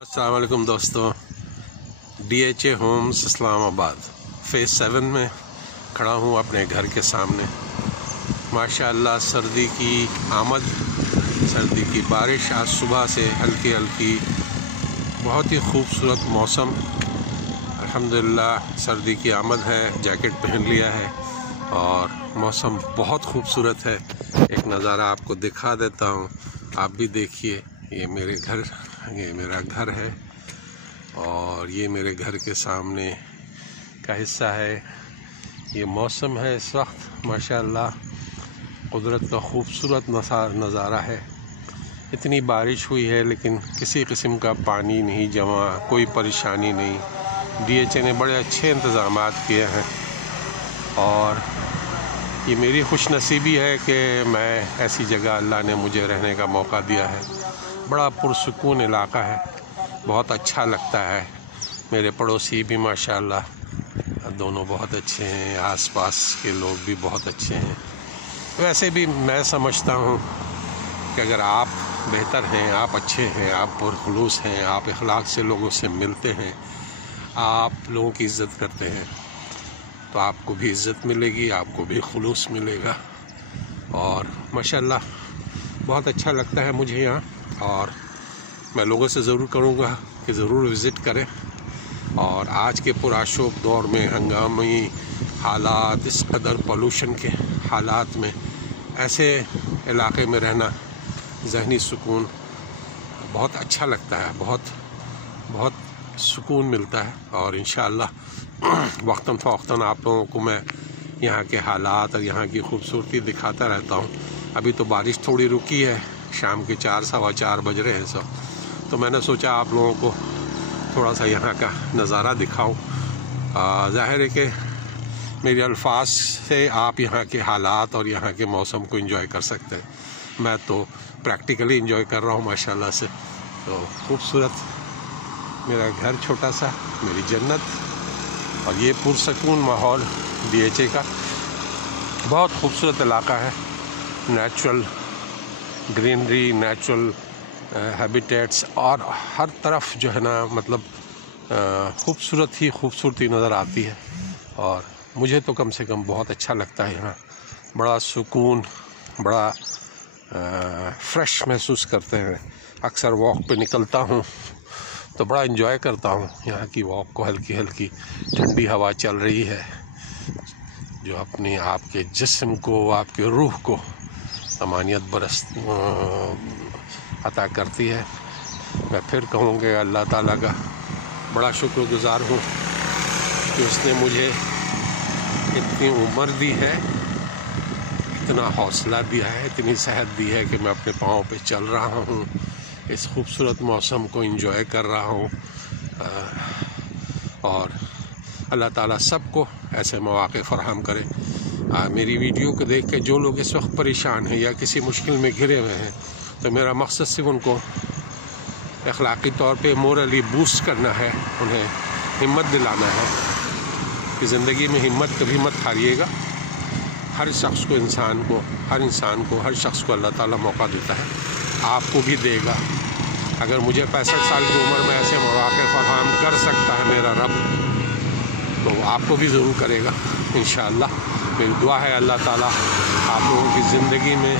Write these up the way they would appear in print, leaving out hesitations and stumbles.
अस्सलाम वालेकुम दोस्तों, DHA होम्स इस्लामाबाद फ़ेज़ 7 में खड़ा हूँ अपने घर के सामने। माशाअल्लाह सर्दी की आमद, सर्दी की बारिश आज सुबह से हल्की हल्की, बहुत ही खूबसूरत मौसम। अल्हम्दुलिल्लाह सर्दी की आमद है, जैकेट पहन लिया है और मौसम बहुत खूबसूरत है। एक नज़ारा आपको दिखा देता हूँ, आप भी देखिए। ये मेरा घर है और ये मेरे घर के सामने का हिस्सा है। ये मौसम है इस वक्त, माशाअल्लाह कुदरत का खूबसूरत नज़ारा है। इतनी बारिश हुई है लेकिन किसी किस्म का पानी नहीं जमा, कोई परेशानी नहीं। DHA ने बड़े अच्छे इंतज़ामात किए हैं और ये मेरी खुशनसीबी है कि मैं ऐसी जगह अल्लाह ने मुझे रहने का मौका दिया है। बड़ा पुरसुकून इलाका है, बहुत अच्छा लगता है। मेरे पड़ोसी भी माशाअल्लाह दोनों बहुत अच्छे हैं, आसपास के लोग भी बहुत अच्छे हैं। वैसे भी मैं समझता हूँ कि अगर आप बेहतर हैं, आप अच्छे हैं, आप पुरखुलूस हैं, आप इखलाक से लोगों से मिलते हैं, आप लोगों की इज़्ज़त करते हैं, तो आपको भी इज़्ज़त मिलेगी, आपको भी खुलूस मिलेगा। और माशाअल्लाह बहुत अच्छा लगता है मुझे यहाँ, और मैं लोगों से ज़रूर करूँगा कि ज़रूर विज़िट करें। और आज के पुराशोक दौर में, हंगामी हालात, इस कदर पोल्यूशन के हालात में ऐसे इलाके में रहना ज़हनी सुकून बहुत अच्छा लगता है, बहुत सुकून मिलता है। और इंशाअल्लाह वक्तन फ़वक्तन आप लोगों को मैं यहाँ के हालात और यहाँ की खूबसूरती दिखाता रहता हूँ। अभी तो बारिश थोड़ी रुकी है, शाम के 4 सवा 4 बज रहे हैं सब, तो मैंने सोचा आप लोगों को थोड़ा सा यहाँ का नज़ारा दिखाऊं। ज़ाहिर है कि मेरे अल्फाज से आप यहाँ के हालात और यहाँ के मौसम को एंजॉय कर सकते हैं। मैं तो प्रैक्टिकली एंजॉय कर रहा हूँ माशाल्लाह से। तो खूबसूरत मेरा घर, छोटा सा, मेरी जन्नत, और ये पुरसकून माहौल DHA का। बहुत खूबसूरत इलाका है, नेचुरल ग्रीनरी, नेचुरल हैबिटेट्स, और हर तरफ जो है ना, मतलब खूबसूरती नज़र आती है। और मुझे तो कम से कम बहुत अच्छा लगता है यहाँ। बड़ा सुकून, बड़ा फ्रेश महसूस करते हैं। अक्सर वॉक पे निकलता हूँ तो बड़ा एंजॉय करता हूँ यहाँ की वॉक को। हल्की हल्की ठंडी हवा चल रही है जो अपने आपके जिस्म को, आपके रूह को अमानियत अता करती है। मैं फिर कहूँगा अल्लाह ताला का बड़ा शुक्रगुज़ार हूँ कि उसने मुझे इतनी उम्र दी है, इतना हौसला दिया है, इतनी सेहत दी है कि मैं अपने पाँव पे चल रहा हूँ, इस खूबसूरत मौसम को एंजॉय कर रहा हूँ। और अल्लाह ताला सबको ऐसे मौक़े फ़राहम करे। मेरी वीडियो को देख के जो लोग इस वक्त परेशान हैं या किसी मुश्किल में घिरे हुए हैं, तो मेरा मकसद सिर्फ उनको अखलाक़ी तौर पे मोरली बूस्ट करना है, उन्हें हिम्मत दिलाना है कि ज़िंदगी में हिम्मत कभी मत हारिएगा। हर शख्स को, हर इंसान को, हर शख्स को अल्लाह ताला मौका देता है, आपको भी देगा। अगर मुझे 65 साल की उम्र में ऐसे मौक़े फ़राहम कर सकता है मेरा रब, तो आपको भी ज़रूर करेगा इंशाअल्लाह। मेरी दुआ है अल्लाह ताला आप लोगों की ज़िंदगी में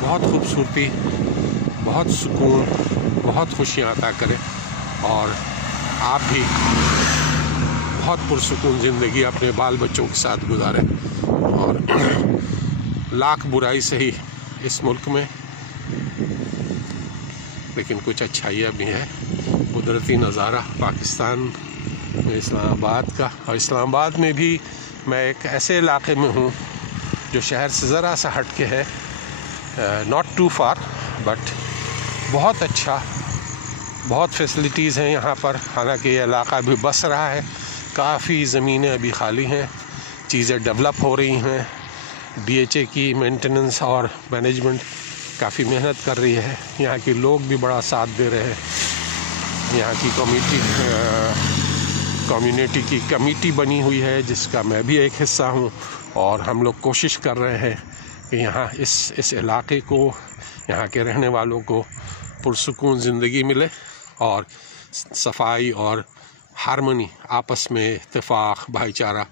बहुत खूबसूरती, बहुत सुकून, बहुत खुशियाँ अता करे, और आप भी बहुत पुरसुकून ज़िंदगी अपने बाल बच्चों के साथ गुजारें। और लाख बुराई से ही इस मुल्क में, लेकिन कुछ अच्छाइयाँ भी हैं। कुदरती नज़ारा पाकिस्तान में इस्लामाबाद का, और इस्लामाबाद में भी मैं एक ऐसे इलाके में हूँ जो शहर से ज़रा सा हट के है, नॉट टू फार, बट बहुत अच्छा, बहुत फैसिलिटीज़ हैं यहाँ पर। हालांकि ये इलाका भी बस रहा है, काफ़ी ज़मीनें अभी खाली हैं, चीज़ें डेवलप हो रही हैं। DHA की मेंटेनेंस और मैनेजमेंट काफ़ी मेहनत कर रही है, यहाँ के लोग भी बड़ा साथ दे रहे हैं। यहाँ की कम्युनिटी की कमेटी बनी हुई है जिसका मैं भी एक हिस्सा हूँ, और हम लोग कोशिश कर रहे हैं कि यहाँ इस इलाके को, यहाँ के रहने वालों को पुरसुकून ज़िंदगी मिले और सफाई और हारमोनी, आपस में इत्तेफाक, भाईचारा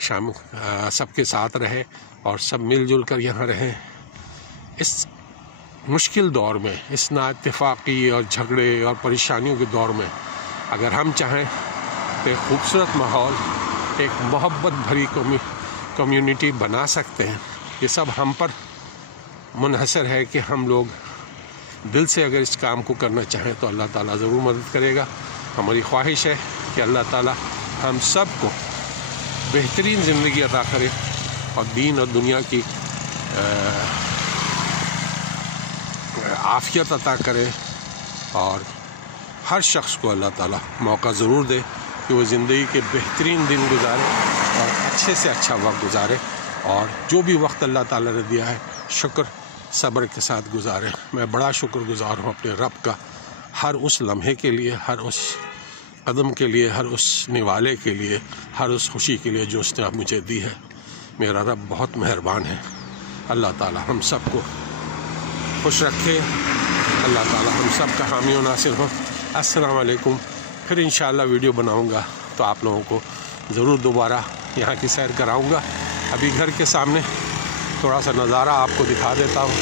शामिल सबके साथ रहे और सब मिलजुल कर यहाँ रहें। इस मुश्किल दौर में, इस नाइत्तेफाकी और झगड़े और परेशानियों के दौर में अगर हम चाहें तो एक खूबसूरत माहौल, एक मोहब्बत भरी कम्युनिटी बना सकते हैं। ये सब हम पर मुनहसर है कि हम लोग दिल से अगर इस काम को करना चाहें तो अल्लाह ताला ज़रूर मदद करेगा। हमारी ख्वाहिश है कि अल्लाह ताला हम सब को बेहतरीन ज़िंदगी अता करे और दीन और दुनिया की आफ़ियत अता करे और हर शख्स को अल्लाह ताला मौका ज़रूर दे कि वो ज़िंदगी के बेहतरीन दिन गुजारे और अच्छे से अच्छा वक्त गुजारे और जो भी वक्त अल्लाह ताला ने दिया है शुक्र सब्र के साथ गुजारे। मैं बड़ा शुक्रगुज़ार हूँ अपने रब का हर उस लम्हे के लिए, हर उस कदम के लिए, हर उस निवाले के लिए, हर उस खुशी के लिए जो उसने मुझे दी है। मेरा रब बहुत मेहरबान है। अल्लाह ताला हम सब को खुश रखे, अल्लाह ताला हम सब का हामी और नासिर हो। अस्सलाम वालेकुम। फिर इंशाअल्लाह वीडियो बनाऊंगा तो आप लोगों को ज़रूर दोबारा यहाँ की सैर कराऊंगा। अभी घर के सामने थोड़ा सा नज़ारा आपको दिखा देता हूँ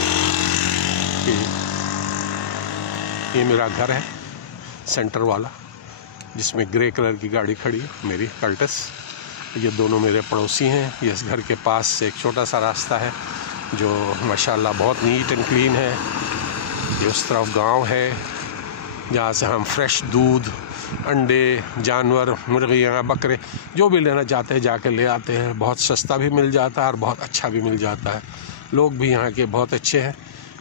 कि ये मेरा घर है सेंटर वाला, जिसमें ग्रे कलर की गाड़ी खड़ी है मेरी कल्टस। ये दोनों मेरे पड़ोसी हैं। ये इस घर के पास से एक छोटा सा रास्ता है जो माशाल्लाह बहुत नीट एंड क्लीन है। ये उस तरफ गांव है जहाँ से हम फ्रेश दूध, अंडे, जानवर, मुर्गियाँ, बकरे जो भी लेना चाहते हैं जाके ले आते हैं। बहुत सस्ता भी मिल जाता है और बहुत अच्छा भी मिल जाता है। लोग भी यहाँ के बहुत अच्छे हैं।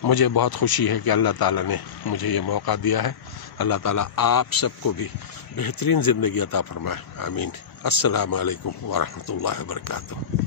मुझे बहुत खुशी है कि अल्लाह ताला ने मुझे ये मौका दिया है। अल्लाह ताला आप सबको भी बेहतरीन ज़िंदगी अता फरमाए। आमीन। अस्सलामु अलैकुम व रहमतुल्लाहि व बरकातुहू।